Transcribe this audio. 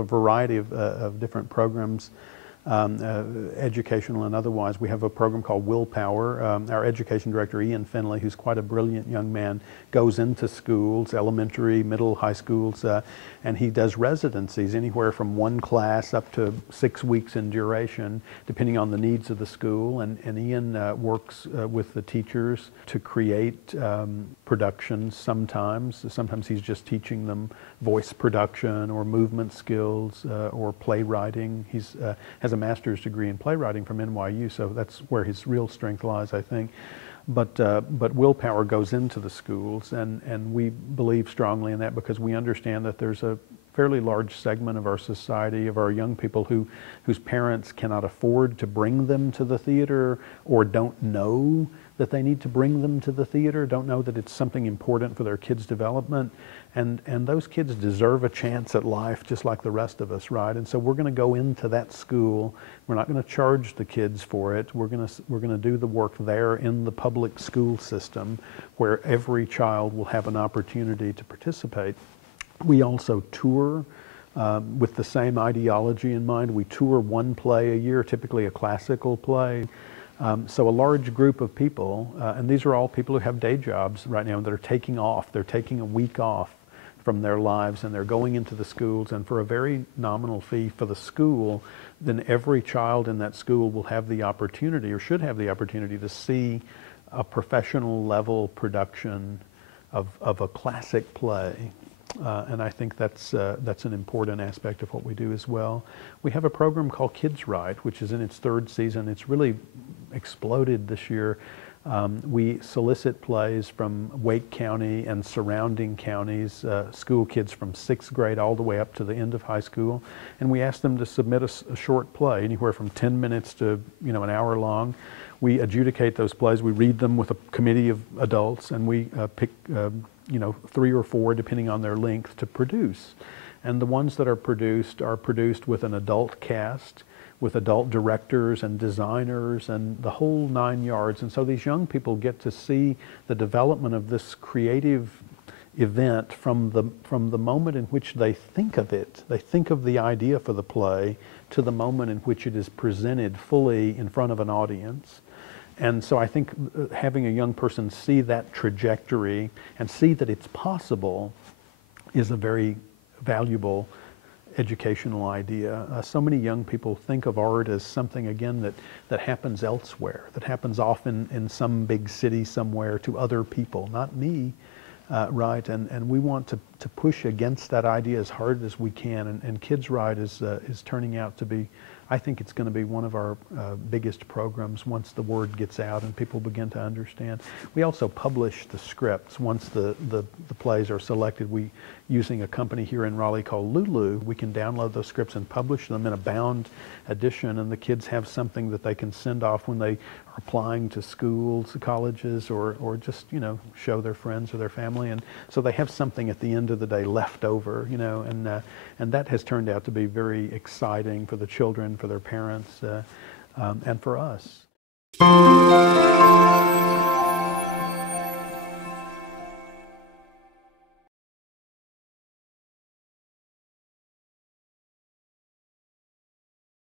a variety of different programs, educational and otherwise. We have a program called Willpower. Our education director, Ian Finley, who's quite a brilliant young man, goes into schools, elementary, middle, high schools, and he does residencies, anywhere from one class up to 6 weeks in duration, depending on the needs of the school. And Ian works with the teachers to create productions sometimes. Sometimes he's just teaching them voice production or movement skills or playwriting. He has a master's degree in playwriting from NYU, so that's where his real strength lies, I think. But Willpower goes into the schools, and we believe strongly in that because we understand that there's a fairly large segment of our society, of our young people, whose parents cannot afford to bring them to the theater, or don't know that they need to bring them to the theater, don't know that it's something important for their kids' development. And those kids deserve a chance at life just like the rest of us, right? And so we're going to go into that school. We're not going to charge the kids for it. We're going to do the work there in the public school system where every child will have an opportunity to participate. We also tour with the same ideology in mind. We tour one play a year, typically a classical play. So a large group of people, and these are all people who have day jobs right now that are taking off. They're taking a week off from their lives, and they're going into the schools, and for a very nominal fee for the school, then every child in that school will have the opportunity, or should have the opportunity, to see a professional level production of a classic play. And I think that's an important aspect of what we do as well. We have a program called Kids Write, which is in its 3rd season. It's really exploded this year. We solicit plays from Wake County and surrounding counties, school kids from 6th grade all the way up to the end of high school, and we ask them to submit a short play, anywhere from 10 minutes to an hour long. We adjudicate those plays. We read them with a committee of adults, and we pick 3 or 4, depending on their length, to produce. And the ones that are produced with an adult cast, with adult directors and designers and the whole 9 yards. And so these young people get to see the development of this creative event from the moment in which they think of it. They think of the idea for the play to the moment in which it is presented fully in front of an audience. And so I think having a young person see that trajectory and see that it's possible is a very valuable educational idea. So many young people think of art as something, again, that happens elsewhere, that happens often in some big city somewhere to other people, not me, right? And we want to push against that idea as hard as we can. And Kids Write is turning out to be, I think it's going to be one of our biggest programs once the word gets out and people begin to understand. We also publish the scripts once the plays are selected. Using a company here in Raleigh called Lulu, we can download those scripts and publish them in a bound edition, and the kids have something that they can send off when they are applying to schools, colleges, or just show their friends or their family. And so they have something at the end of the day left over, and that has turned out to be very exciting for the children, for their parents, and for us.